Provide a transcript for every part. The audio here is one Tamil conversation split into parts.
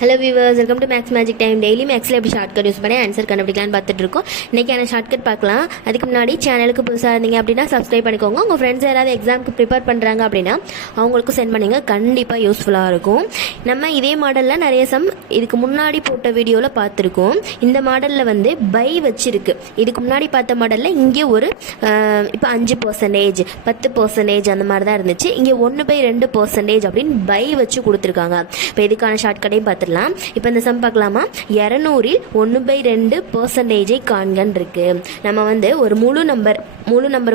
Hello viewers, welcome to maths magic time. Daily மேக்ஸில் எப்படி ஷார்ட்கட் யூஸ் பண்ணி ஆன்சர் கண்டுபிடிக்கலான்னு பார்த்துட்டு இருக்கோம். இன்றைக்கான ஷார்ட்கட் பார்க்கலாம். அதுக்கு முன்னாடி சேனலுக்கு புதுசாக இருந்தீங்க அப்படின்னா சப்ஸ்கிரைப் பண்ணிக்கோங்க. உங்கள் ஃப்ரெண்ட்ஸ் யாராவது எக்ஸாமுக்கு ப்ரிப்பேர் பண்ணுறாங்க அப்படின்னா அவங்களுக்கும் சென்ட் பண்ணுங்க, கண்டிப்பாக யூஸ்ஃபுல்லாக இருக்கும். நம்ம இதே மாடலில் நிறைய சம் இதுக்கு முன்னாடி போட்ட வீடியோவில் பார்த்துருக்கோம். இந்த மாடலில் வந்து பை வச்சிருக்கு. இதுக்கு முன்னாடி பார்த்த மாடலில் இங்கே ஒரு இப்போ 5%, 10% அந்த மாதிரி தான் இருந்துச்சு. இங்கே 1/2% அப்படின்னு பை வச்சு கொடுத்துருக்காங்க. இப்போ இதுக்கான ஷார்ட்கட்டையும் பார்த்துருக்கோம். இப்போ இந்த சம் பார்க்கலாமா? 200 1/2% காண்கன்னு இருக்கு. நம்ம வந்து ஒரு முழு நம்பர்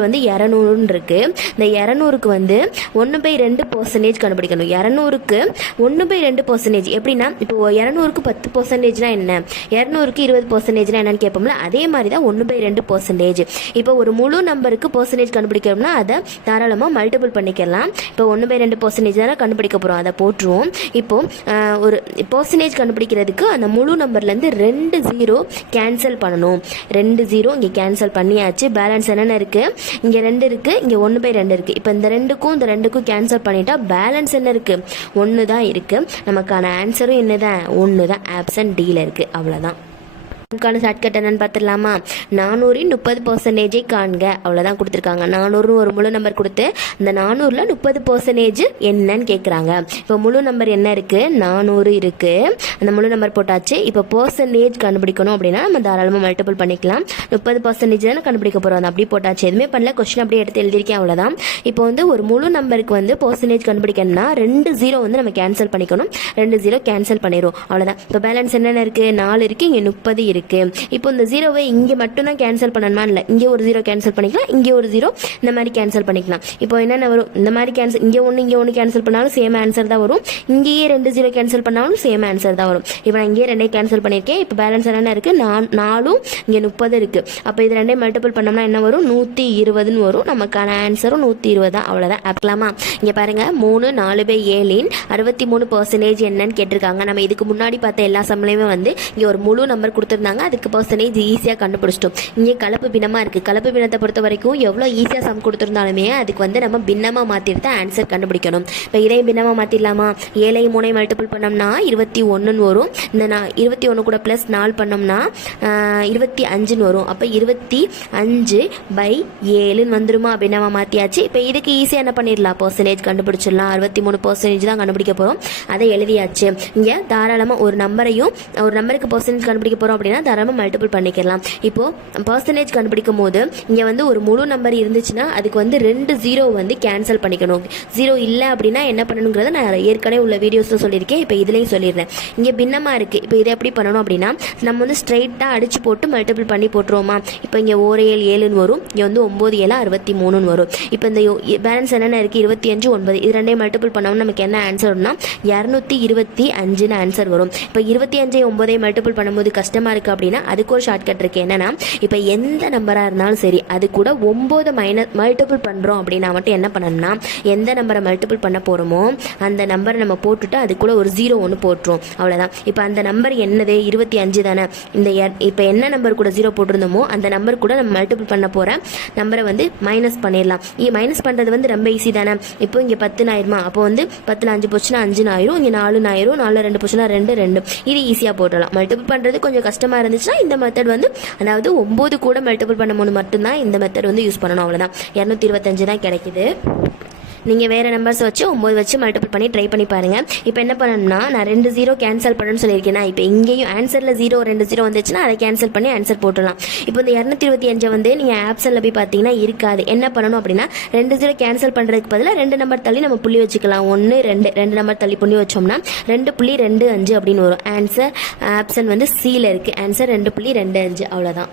வந்து 200 இருக்கு. இந்த 200க்கு வந்து 1/2% கண்டுபிடிக்கணும். 200க்கு 1/2% எப்படின்னா, இப்போ 200க்கு 10%னா என்ன, 200க்கு 20%னா என்னன்னு கேட்போம்ல, அதே மாதிரி தான் 1/2%. இப்போ ஒரு முழு நம்பருக்கு பர்சன்டேஜ் கண்டுபிடிக்கணும்னா அதை தாராளமாக மல்டிபிள் பண்ணிக்கலாம். இப்போ 1/2% தானே கண்டுபிடிக்க போகிறோம், அதை போட்டுருவோம். இப்போ ஒரு பர்சன்டேஜ் கண்டுபிடிக்கிறதுக்கு அந்த முழு நம்பர்லேருந்து 2 0 கேன்சல் பண்ணணும். 2 0 இங்கே கேன்சல் பண்ணியாச்சு. பேலன்ஸ் என்னென்ன இருக்குது? இங்கே 2 இருக்குது, இங்கே 1/2 இருக்குது. இப்போ இந்த 2க்கும் கேன்சல் பண்ணிட்டா பேலன்ஸ் என்ன இருக்குது? 1 தான் இருக்குது. நமக்கான ஆன்சரும் என்னதான்? 1 தான். ஆப்ஷன் டியில் இருக்குது. அவ்வளோதான். நமக்கான ஷார்ட்கட் என்னன்னு பார்த்துடலாமா? 400 30% காண்க. அவ்வளோதான் கொடுத்துருக்காங்க. 400 ஒரு முழு நம்பர் கொடுத்து அந்த 400ல் 30% என்னன்னு கேட்குறாங்க. இப்போ முழு நம்பர் என்ன இருக்குது? 400 இருக்குது. அந்த முழு நம்பர் போட்டாச்சு. இப்போ பர்சன்டேஜ் கண்டுபிடிக்கணும் அப்படின்னா நம்ம தாராளமாக மல்டிபிள் பண்ணிக்கலாம். 30% தானே கண்டுபிடிக்க போகிறோம். அது அப்படி போட்டாச்சு. எதுவுமே பண்ணல, கொஸ்டின் அப்படியே எடுத்து எழுதியிருக்கேன். அவ்வளோதான். இப்போ வந்து ஒரு முழு நம்பருக்கு வந்து பர்சன்டேஜ் கண்டுபிடிக்கணும்னா 2 0 வந்து நம்ம கேன்சல் பண்ணிக்கணும். 2 0 கேன்சல் பண்ணிடுவோம். அவ்வளோதான். இப்போ பேலன்ஸ் என்னென்ன இருக்குது? 4 இருக்குது, இங்கே 30 இருக்கு. இப்போ இந்த 0வை இங்கே மட்டும் தான் கேன்சல் பண்ணணுமா? இல்லை, இங்கே ஒரு 0 கேன்சல் பண்ணிக்கலாம், இங்கே ஒரு 0 இந்த மாதிரி கேன்சல் பண்ணிக்கலாம். இப்போ என்னென்ன வரும்? இந்த மாதிரி கேன்சல், இங்கே ஒன்று கேன்சல் பண்ணாலும் சேம் ஆன்சர் தான் வரும். இங்கேயே 2 0 கேன்சல் பண்ணாலும் சேம் ஆன்சர் தான் வரும். இப்போ நான் இங்கே 2 கேன்சல் பண்ணியிருக்கேன். இப்போ பேலன்ஸ் என்னென்ன இருக்குது? 4 இங்கே 30 இருக்குது. அப்போ இது 2 மல்டிபிள் பண்ணோம்னா என்ன வரும்? 120ன்னு வரும். நமக்கான ஆன்சரும் 120 தான். அவ்வளோதான். ஆப்கலாமா? இங்கே பாருங்க, 3 4/7 63% என்னன்னு கேட்டிருக்காங்க. நம்ம இதுக்கு முன்னாடி பார்த்த எல்லா சம்லையுமே வந்து இங்கே ஒரு முழு நம்பர் கொடுத்துருந்தாங்க, அதுக்கு பர்சன்டேஜ் ஈஸியாக கண்டுபிடிச்சிட்டோம். இங்கே கலப்பு பின்னமாக இருக்குது. கலப்பு பின்னத்தை பொறுத்த வரைக்கும் எவ்வளோ ஈஸியாக சம் கொடுத்துருந்தாலுமே அதுக்கு வந்து நம்ம பின்னமாக மாற்றிட்டு தான் ஆன்சர் கண்டுபிடிக்கணும். இப்போ இதையும் பின்னமாக மாற்றிடலாமா? 7 3 மல்டிபிள் பண்ணோம்னா 21ன்னு வரும். இந்த 21 கூட ப்ளஸ் 4 பண்ணோம்னா 25ன்னு வரும். அப்போ 25/7 வந்துருமா? பின்னமாக மாற்றியாச்சு. இப்போ இதுக்கு ஈஸியாக என்ன பண்ணிடலாம்? பர்சன்டேஜ் கண்டுபிடிச்சிடலாம். 63% தான் கண்டுபிடிக்க போகிறோம். அதை எழுதியாச்சு. இங்கே தாராளமாக ஒரு நம்பருக்கு பர்சன்டேஜ் கண்டுபிடிக்க போகிறோம் அப்படின்னா தாராளமாக மல்டிபிள் பண்ணிக்கலாம். இப்போ பர்சன்டேஜ் கண்டுபிடிக்கும் போது இங்கே வந்து ஒரு முழு நம்பர் இருந்துச்சுன்னா அதுக்கு வந்து 2 0 வந்து கேன்சல் பண்ணிக்கணும். 0 இல்லை அப்படின்னா என்ன பண்ணணுங்கிறத நான் ஏற்கனவே உள்ள வீடியோஸில் சொல்லியிருக்கேன். இப்போ இதுலேயும் சொல்லிடுறேன். இங்கே பின்னமாக இருக்குது. இப்போ இதை எப்படி பண்ணணும் அப்படின்னா, நம்ம வந்து ஸ்ட்ரைட்டாக அடித்து போட்டு மல்டிபிள் பண்ணி போட்டுருவோமா? இப்போ இங்கே 1 7 7ன்னு வரும். இங்கே வந்து 9 7 63ன்னு வரும். இப்போ இந்த பேலன்ஸ் என்னென்ன இருக்குது? 25 9. இது 2 மல்டிபிள் பண்ணோம்னா நமக்கு என்ன ஆன்சர் வரும்னா 225ன்னு ஆன்சர் வரும். இப்போ 25 9 மல்டிபிள் பண்ணும்போது கஷ்டமாக இருக்குது அப்படின்னா அதுக்கு ஒரு ஷார்ட்கட் இருக்குது. என்னன்னா, இப்போ எந்த நம்பராக இருந்தாலும் சரி அது கூட 9 மல்டிபிள் பண்ணுறோம் அப்படின்னா மட்டும் என்ன பண்ணணும்னா, எந்த நம்பரை மல்டிபிள் பண்ண போகிறோமோ அந்த நம்பரை நம்ம போட்டுட்டு அது கூட ஒரு 0 ஒன்று போட்டுரும். அவ்வளோதான். இப்போ அந்த நம்பர் என்னது? 25 தானே. இந்த இப்போ என்ன நம்பர் கூட 0 போட்டிருந்தோமோ அந்த நம்பர் கூட நம்ம மல்டிபிள் பண்ண போகிற நம்பரை வந்து மைனஸ் பண்ணிடலாம். மைனஸ் பண்ணுறது வந்து ரொம்ப ஈஸி தானே. இப்போ இங்கே 10 ஆயிருமா? அப்போ வந்து 10ல் 5 போச்சுன்னா 5 ஆயிரும். இங்கே 4 ஆயிரும். 4 2 போச்சுன்னா 2 2. இது ஈஸியாக போட்டுடலாம். மல்டிபிள் பண்ணுறது கொஞ்சம் கஷ்டமாக இருந்துச்சுன்னா இந்த மெத்தட் வந்து, அதாவது 9 கூட மல்டிபிள் பண்ணும்போது மட்டும்தான் இந்த மெத்தட் வந்து யூஸ் பண்ணணும். அவ்வளோதான். 225 தான் கிடைக்குது. நீங்கள் வேறு நம்பர்ஸ் வச்சு 9 வச்சு மல்டிபிள் பண்ணி ட்ரை பண்ணி பாருங்கள். இப்போ என்ன பண்ணணும்னா, நான் 2 0 கேன்சல் பண்ணணும்னு சொல்லியிருக்கேன்னா, இப்போ இங்கேயும் ஆன்சரில் 2 0 வந்துச்சுன்னா அதை கேன்சல் பண்ணி ஆன்சர் போட்டுடலாம். இப்போ இந்த 225 வந்து நீங்கள் ஆப்ஷனில் போய் பார்த்தீங்கன்னா இருக்காது. என்ன பண்ணணும் அப்படின்னா, 2 0 கேன்சல் பண்ணுறதுக்கு பதிலாக 2 நம்பர் தள்ளி நம்ம புள்ளி வச்சுக்கலாம். 1 2 நம்பர் தள்ளி புள்ளி வச்சோம்னா 2.25 அப்படின்னு வரும். ஆன்சர் ஆப்ஷன் வந்து சியில் இருக்குது. ஆன்சர் 2.25. அவ்வளோதான்.